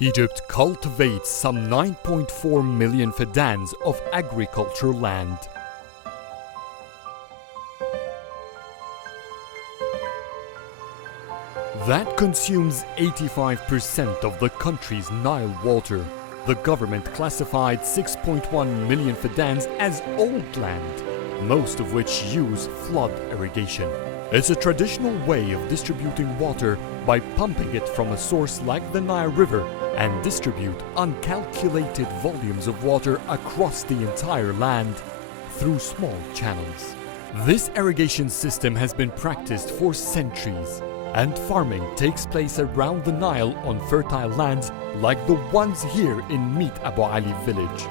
Egypt cultivates some 9.4 million fadans of agricultural land. That consumes 85% of the country's Nile water. The government classified 6.1 million fadans as old land, most of which use flood irrigation. It's a traditional way of distributing water by pumping it from a source like the Nile River and distribute uncalculated volumes of water across the entire land through small channels. This irrigation system has been practiced for centuries, and farming takes place around the Nile on fertile lands like the ones here in Meet Abu Ali village.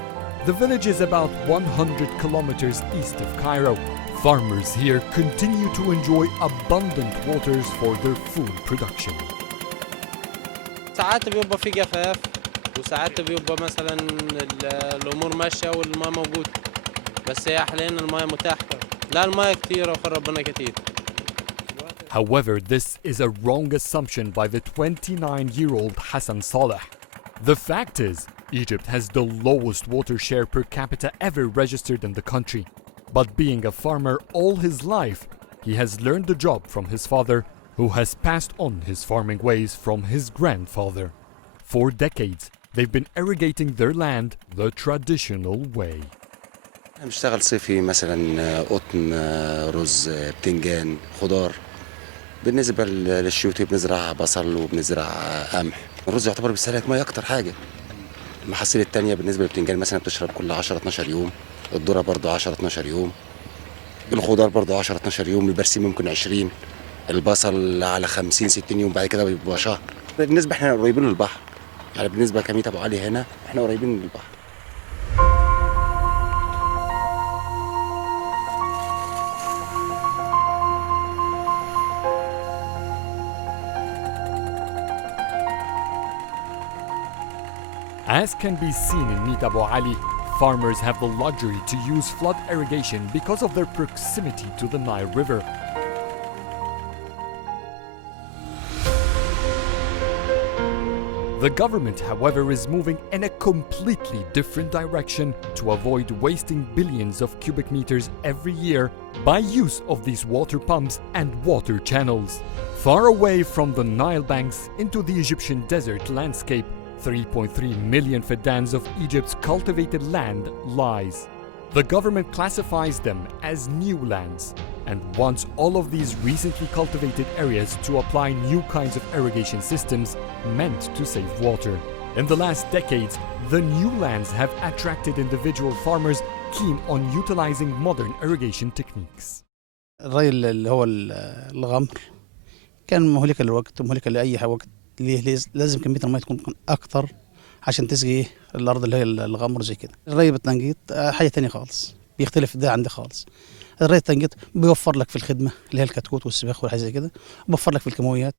The village is about 100 kilometers east of Cairo. Farmers here continue to enjoy abundant waters for their food production. ساعات بيبقى في جفاف وساعات بيبقى مثلا الامور ماشيه والماء موجود بس هي حاليا الماء متاح لا الماء كتير وخير ربنا كتير. However, this is a wrong assumption by the 29-year-old Hassan Saleh. The fact is, Egypt has the lowest water share per capita ever registered in the country. But being a farmer all his life, he has learned the job from his father, who has passed on his farming ways from his grandfather. For decades, they've been irrigating their land the traditional way. بنشتغل صيفي مثلا قطن رز بتنجان خضار. بالنسبة للشتوي بنزرع بصل وبنزرع قمح. الرز يعتبر بيستهلك ميه أكتر حاجة. المحاصيل التانية بالنسبة للبتنجان مثلا بتشرب كل 10-12 يوم. الذرة برضه 10-12 يوم. الخضار برضه 10-12 يوم. البرسيم ممكن 20. البصل على 50-60 يوم بعد كده بيبقى شهر. بالنسبة احنا قريبين للبحر. يعني بالنسبة لميت أبو علي هنا احنا قريبين للبحر. As can be seen in Meet Abu Ali, farmers have the luxury to use flood irrigation because of their proximity to the Nile River. The government, however, is moving in a completely different direction to avoid wasting billions of cubic meters every year by use of these water pumps and water channels. Far away from the Nile banks into the Egyptian desert landscape, 3.3 million fadans of Egypt's cultivated land lies. The government classifies them as new lands and wants all of these recently cultivated areas to apply new kinds of irrigation systems meant to save water. In the last decades, the new lands have attracted individual farmers keen on utilizing modern irrigation techniques. الري اللي هو الغمر كان مهلكا للوقت ومهلكا لأي وقت. ليه لازم كمية الماء تكون أكتر عشان تسقي الأرض اللي هي الغمر زي كده. الري بالتنقيط حاجة تانية خالص، بيختلف ده عن ده خالص. الري التنقيط بيوفر لك في الخدمة اللي هي الكتكوت والسباخ والحاجة زي كده، بيوفر لك في الكيماويات.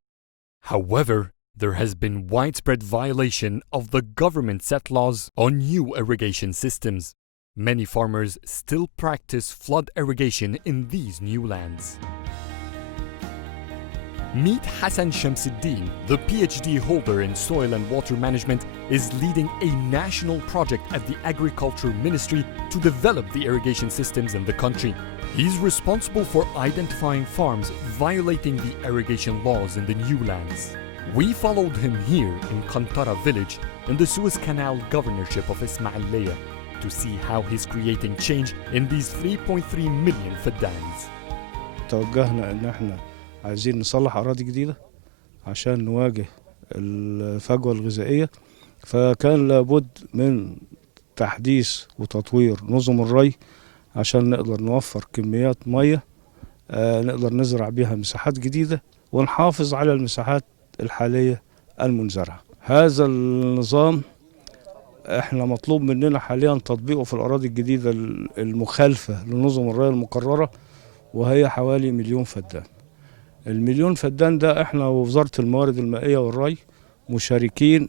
However, there has been widespread violation of the government set laws on new irrigation systems. Many farmers still practice flood irrigation in these new lands. Meet Hassan Shamsuddin, the PhD holder in soil and water management, is leading a national project at the Agriculture Ministry to develop the irrigation systems in the country. He's responsible for identifying farms violating the irrigation laws in the new lands. We followed him here in Qantara village in the Suez Canal governorship of Ismailiyah to see how he's creating change in these 3.3 million fadans. توجهنا ان احنا عايزين نصلح أراضي جديدة عشان نواجه الفجوة الغذائية، فكان لابد من تحديث وتطوير نظم الري عشان نقدر نوفر كميات مية نقدر نزرع بها مساحات جديدة ونحافظ على المساحات الحالية المنزرعة. هذا النظام احنا مطلوب مننا حاليا تطبيقه في الأراضي الجديدة المخالفة لنظم الري المقررة، وهي حوالي 1,000,000 فدان. المليون فدان ده احنا ووزارة الموارد المائية والري مشاركين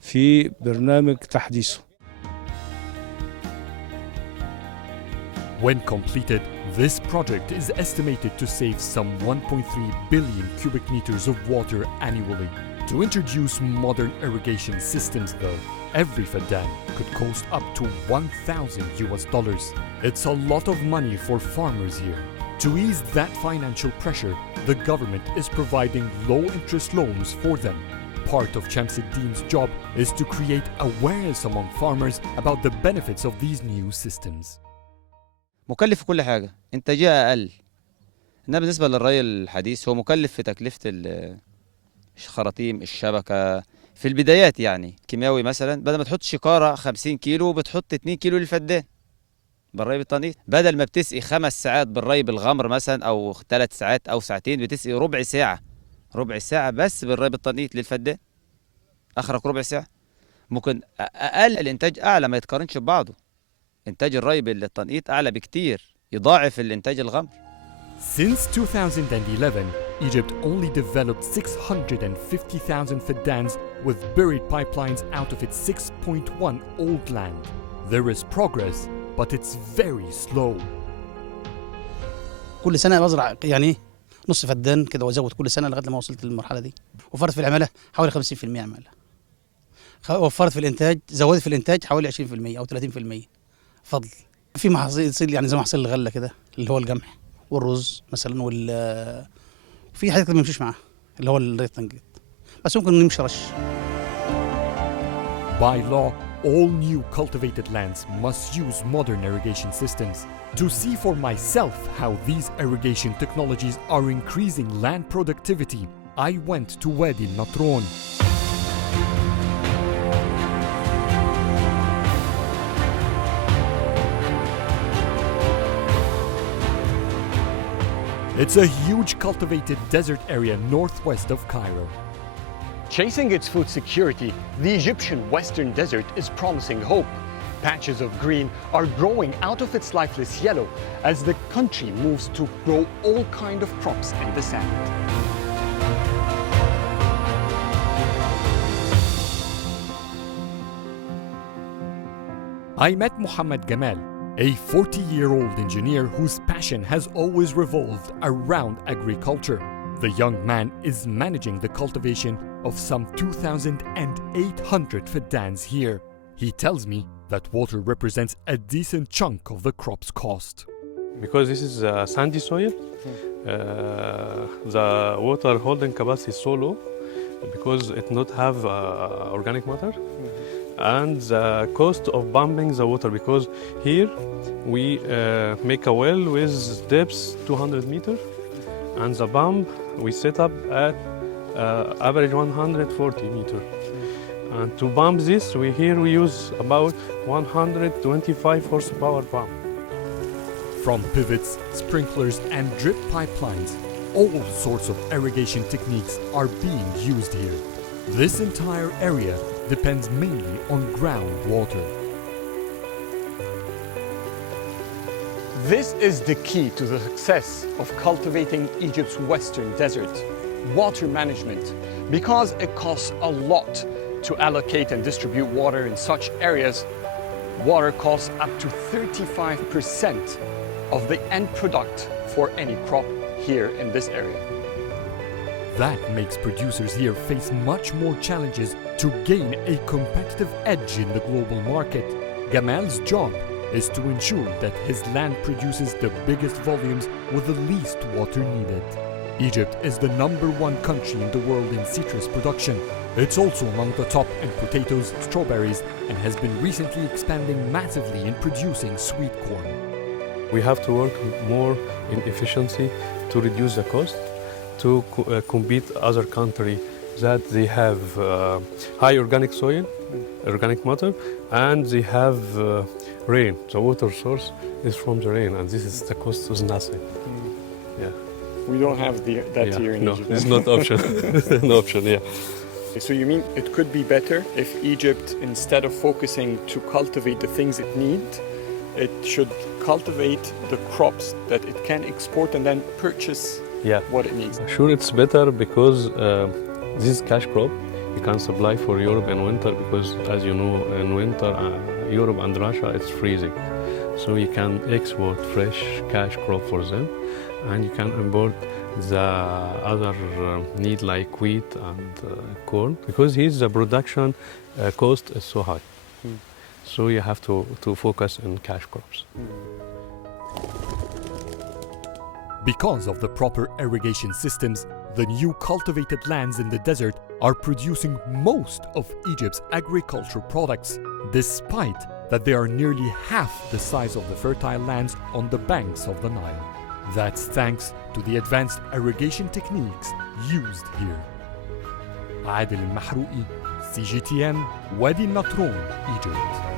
في برنامج تحديثه. When completed, this project is estimated to save some 1.3 billion cubic meters of water annually. To introduce modern irrigation systems though, every fadan could cost up to $1,000. It's a lot of money for farmers here. To ease that financial pressure, the government is providing low-interest loans for them. Part of Shamsuddin's job is to create awareness among farmers about the benefits of these new systems. مكلف في كل حاجة، إنتاجية أقل. إنما بالنسبة للري الحديث هو مكلف في تكلفة الخراطيم، الشبكة في البدايات يعني. كيماوي مثلا بدل ما تحط شكارة 50 كيلو بتحط 2 كيلو للفدان بالري بالتنقيط. بدل ما بتسقي 5 ساعات بالري بالغمر مثلا أو 3 ساعات أو ساعتين بتسقي ربع ساعة. ربع ساعة بس بالري بالتنقيط للفدان. آخرك ربع ساعة. ممكن أقل الإنتاج أعلى ما يتقارنش ببعضه. إنتاج الري بالتنقيط أعلى بكتير، يضاعف الإنتاج الغمر. Since 2011, Egypt only developed 650,000 fadans with buried pipelines out of its 6.1 old land. There is progress, but it's very slow. كل سنه بزرع يعني نص فدان كده وازود كل سنه لغايه لما وصلت للمرحله دي. وفرت في العماله حوالي 50% عماله. وفرت في الانتاج، زودت في الانتاج حوالي 20% او 30% فضل. في محاصيل يعني زي محاصيل الغله كده اللي هو القمح والرز مثلا وفي حاجات ما بيمشيش معاها اللي هو الري التنقيط. بس ممكن نمشي رش. By law, all new cultivated lands must use modern irrigation systems. To see for myself how these irrigation technologies are increasing land productivity, I went to Wadi Natron. It's a huge cultivated desert area northwest of Cairo. Chasing its food security, the Egyptian Western Desert is promising hope. Patches of green are growing out of its lifeless yellow as the country moves to grow all kinds of crops in the sand. I met Mohammed Gamal, a 40-year-old engineer whose passion has always revolved around agriculture. The young man is managing the cultivation of some 2,800 fadans here. He tells me that water represents a decent chunk of the crop's cost. Because this is sandy soil, the water holding capacity is so low because it not have organic matter. And the cost of pumping the water, because here we make a well with depth 200 meters, and the pump we set up at average 140 meters. And to pump this, we use about 125 horsepower pump. From pivots, sprinklers, and drip pipelines, all sorts of irrigation techniques are being used here. This entire area depends mainly on groundwater. This is the key to the success of cultivating Egypt's Western Desert: water management. Because it costs a lot to allocate and distribute water in such areas, water costs up to 35% of the end product for any crop here in this area. That makes producers here face much more challenges to gain a competitive edge in the global market. Gamal's job is to ensure that his land produces the biggest volumes with the least water needed. Egypt is the #1 country in the world in citrus production. It's also among the top in potatoes, strawberries, and has been recently expanding massively in producing sweet corn. We have to work more in efficiency to reduce the cost, to compete other countries that they have high organic soil, organic matter, and they have rain. The water source is from the rain, and this is the cost is nothing. Yeah. We don't have that Yeah. here in No, Egypt. it's not option. It's an option. Yeah. So you mean it could be better if Egypt, instead of focusing to cultivate the things it needs, it should cultivate the crops that it can export and then purchase Yeah. what it needs. Sure, it's better because this is cash crop. You can supply for Europe in winter because, as you know, in winter Europe and Russia it's freezing. So you can export fresh cash crop for them, and you can import the other need like wheat and corn, because here the production cost is so high. So you have to focus on cash crops. Because of the proper irrigation systems, the new cultivated lands in the desert are producing most of Egypt's agricultural products, despite that they are nearly half the size of the fertile lands on the banks of the Nile. That's thanks to the advanced irrigation techniques used here. عادل المحروقي, CGTN, Wadi Natron, Egypt.